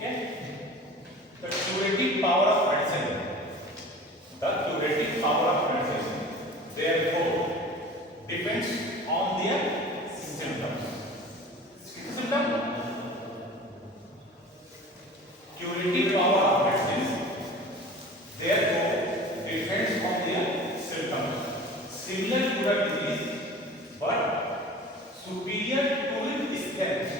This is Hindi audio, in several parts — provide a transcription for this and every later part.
ठीक है। The curative power of medicine, the curative power of medicine, therefore depends on their symptoms. Symptom, curative power of medicine, therefore depends on their symptoms. Similar to the disease, but superior to its strength.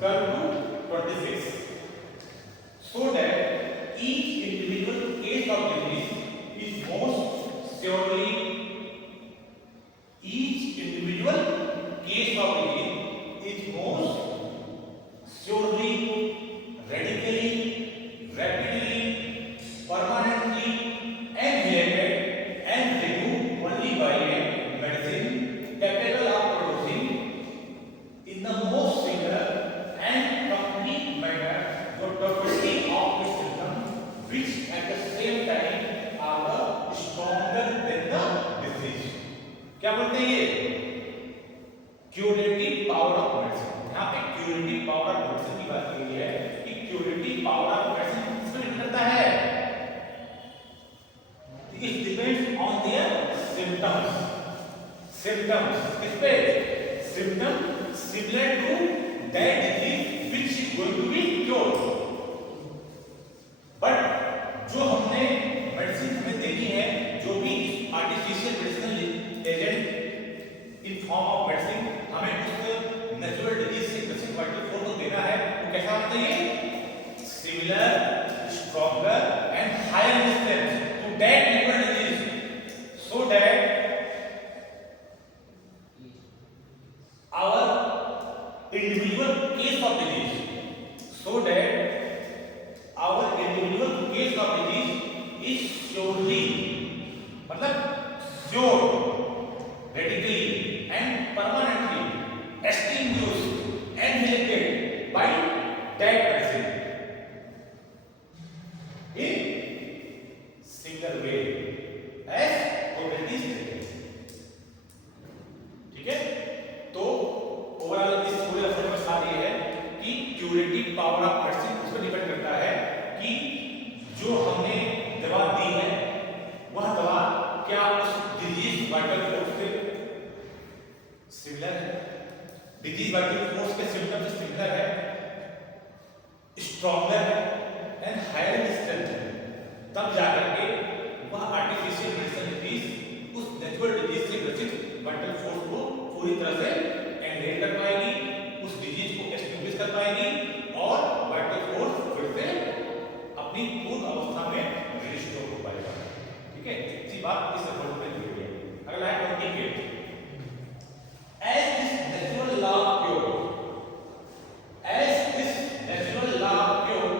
Turn to 26. So that each individual case of disease is most surely, each individual case of disease is most surely, radically, rapidly, permanently annihilated and removed only by a medicine capable of producing in the most singular and complete manner the totality of the symptoms, which at the same time are the stronger than the disease. क्या बोलते हैं ये? Curative power of medicine. यहाँ पे क्यूरेटिव पावर ऑफ मेडिसिन की बात की गई है कि क्यूरेटिव पावर ऑफ मेडिसिन किसको डिपेंड करता है? It depends on their symptoms. Symptoms किस पे? Symptom similar to that disease which is going to be cured. But जो हमने मेडिसिन हमें देनी है, जो भी artificial medicinal agent in form of medicine हमें उस नेचुरल डिजीज से ग्रसित वाइटल फोर्स को देना है, वो कैसा होना चाहिए? Similar, stronger and higher resistance to that natural disease, so that our individual case of disease, so that our individual case of disease is surely, मतलब sure, radically and permanently extinguished and deleted by that medicine in single way as already stated. ठीक है। तो ओवरऑल इस पूरे असर में साथ ये है कि क्यूरेटिव पावर ऑफ मेडिसिन उस पर डिपेंड करता है कि जो हमने दवा दी है वह दवा क्या उस डिजीज वाइटल फोर्स से सिमिलर है, डिजीज वाइटल फोर्स के सिम्टम से सिमिलर है, स्ट्रॉन्गर है एंड हायर रेजिस्टेंट है, तब जाकर के वह आर्टिफिशियल मेडिसिन डिजीज उस नेचुरल डिजीज से ग्रसित वाइटल फोर्स को पूरी तरह से एंड कर पाएगी, उस डिजीज को एक्सटिंग्विश कर पाएगी और वाइटल फोर्स फिर से अपनी पूर्ण अवस्था में रिस्टोर हो पाएगा। ठीक है, इसी बात इस अप्रोच में दी गई है। अगला है 28। As this natural law of cure, as this natural law of cure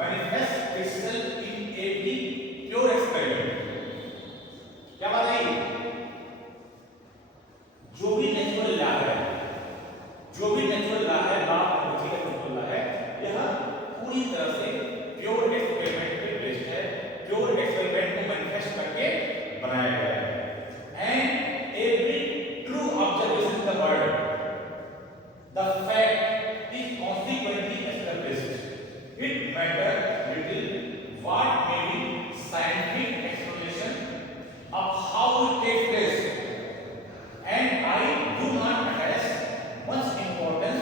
manifests itself in every pure experiment. क्या बात है? जो भी नेचुरल लॉ है, जो भी नेचुरल लॉ है, लॉ ऑफ नेचुरल लॉ है, यह पूरी तरह से प्योर एक्सपेरिमेंट पे बेस्ड है, प्योर एक्सपेरिमेंट को मैनिफेस्ट करके बनाया गया है। And every true observation in the world, the fact is consequently established. It matter little what may be scientific explanation of how it takes place, and I do not attach much importance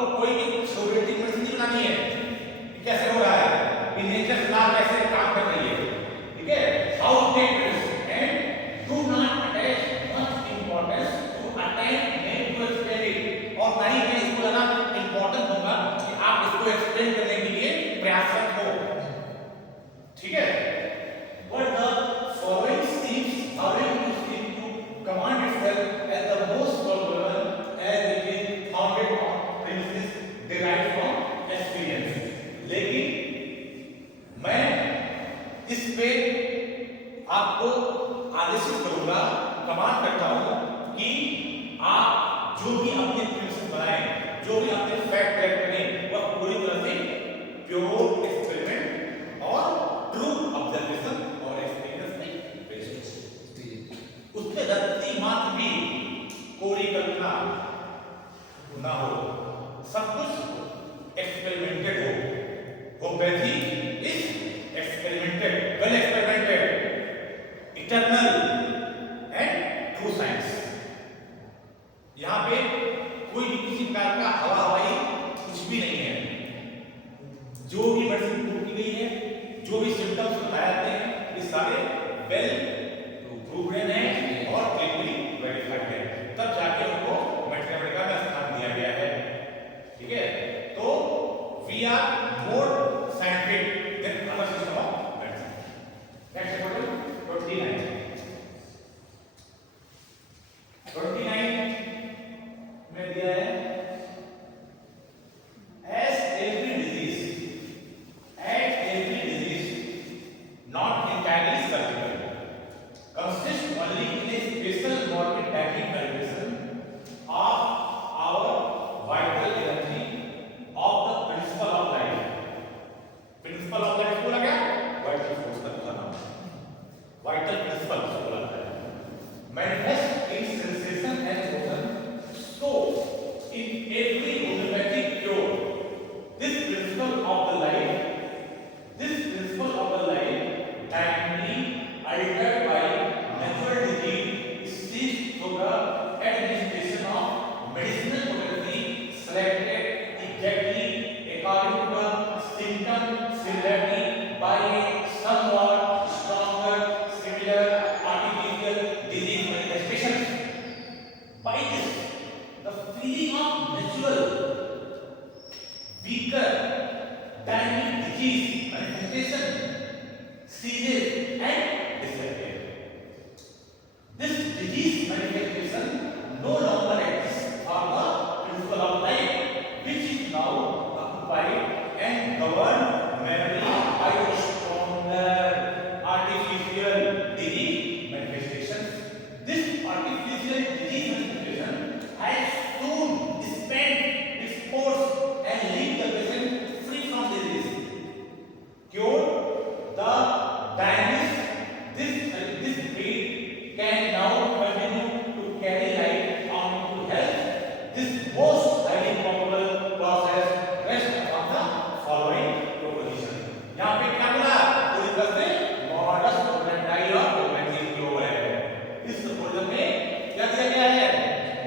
आपको कोई भी थ्योरेटिक मेडिसिन नहीं बनानी है। कैसे हो रहा है कि नेचर लॉ कैसे काम कर रही है, ठीक है। How take this and do not attach much importance to attend name to explain it, और ना ही मैं इसको ज्यादा इंपॉर्टेंट दूंगा कि आप इसको एक्सप्लेन करने के लिए प्रयासरत हो, ठीक है। But the following seems to command itself as the most probable, as it is founded on premises derived from experience. लेकिन मैं इस पे आपको आदेशित करूंगा, कमांड करता हूं कि आप जो भी अपने प्रिंसिपल बनाएं, जो भी अपने फैक्ट कलेक्ट करें, वह पूरी तरह से प्योर एक्सपेरिमेंट और ट्रू ऑब्जर्वेशन और एक्सपीरियंस में बेस्ड, उसमें धरती मात्र भी कोई कल्पना ना हो, सब कुछ एक्सपेरिमेंटेड हो। Homeopathy is experimented, well experimented, eternal and true science. यहाँ पे कोई भी किसी प्रकार का हवाई कुछ भी नहीं है। जो भी मेडिसिन प्रूव की गई है, जो भी सिम्टम्स बताए जाते हैं, ये सारे वेल प्रूवन है और क्लिनिकली वेरीफाइड है, तब जाके उनको मैथमेटिका में स्थान दिया गया है, ठीक है। तो we are more scientific than other system of medicine. Next question 29 में दिया है as every disease not entirely surgical consists only in a special morbid technique calculation of our vital energy of the principle of life। principle of life बोला क्या? vital force का पूरा नाम, vital principle बोला है। manifest in sensation and motion, so in every homeopathic cure this principle of the life timely altered by natural disease ceased through the administration of medicinal potency selected exactly according to the symptom severity by a somewhat stronger similar artificial disease manifestation। By this the feeling of natural weaker dynamic disease manifestation ceases and disappear। This disease manifestation no longer exists for the principle of life, which is now occupied and governed mainly by a stronger artificial disease manifestation। This artificial disease manifestation has soon spent its force and leave the patient free from disease, cure the diagnosis। This breed can now continue to carry light on to health। This most highly probable process rests upon the following proposition। यहाँ पे क्या बोला? पूरी तरह से modus operandi of homeopathic cure है। इस प्रपोजल में क्या दिया गया है?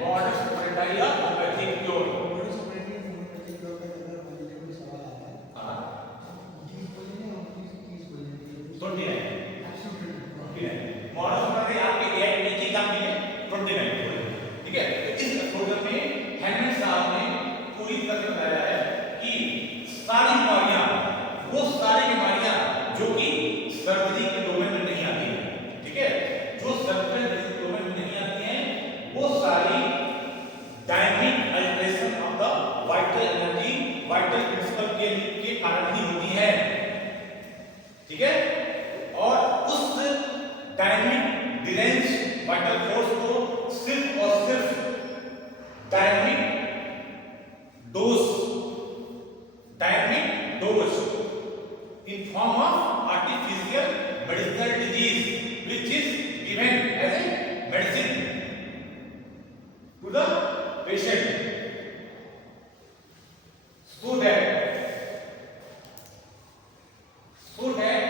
modus operandi of homeopathic cure। modus operandi of homeopathic cure का अगर बोलने में सवाल आता है, हाँ, चीज बोलेंगे और चीज बोलेंगे, तो ठीक है, एब्सोल्युटली मॉडल समझते हैं आपके एक एग्जाम में 29, ठीक है। इस प्रोग्राम में हेमंत साहब ने पूरी तरह से बताया है कि सारी बीमारियां, वो सारी बीमारियां जो कि सर्जरी के डोमेन में नहीं आती हैं, ठीक है, जो सर्जरी के डोमेन में नहीं आती हैं, वो सारी dynamic alteration of the vital energy, vital principle के कारण ही होती है, ठीक है। और उस डायनामिक डिरेंज वाइटल फोर्स को सिर्फ और सिर्फ dynamic dose in form of artificial medicinal disease which is given as a medicine to the patient, so that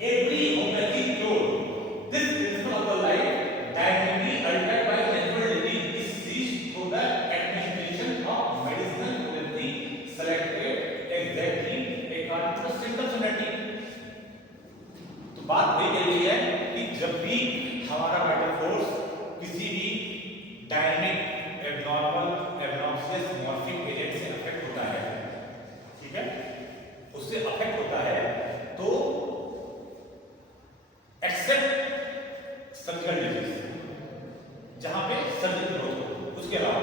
every homeopathic cure, this principle of the life dynamically altered बात वही कही गई है कि जब भी हमारा वाइटल फोर्स किसी भी डायनेमिक एब्नॉर्मल एब्नॉर्मसियस मॉर्फिक एजेंट से अफेक्ट होता है, ठीक है, उससे अफेक्ट होता है, तो एक्सेप्ट सर्जिकल डिजीज, जहां पे सर्जरी हो, उसके अलावा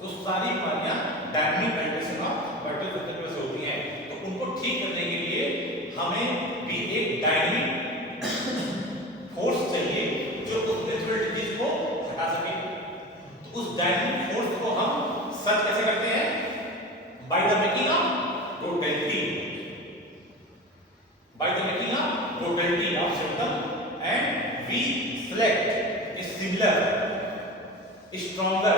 तो सारी बीमारियां डायनेमिक एल्टरेशन ऑफ वाइटल फंक्शन से होती हैं। तो उनको ठीक करने के लिए हमें भी एक डायनेमिक फोर्स चाहिए जो उस नेचुरल डिजीज को हटा सके। तो उस डायनेमिक फोर्स को हम सर्च कैसे करते हैं? By the making of totality, by the making of totality of symptom, and we select a similar, stronger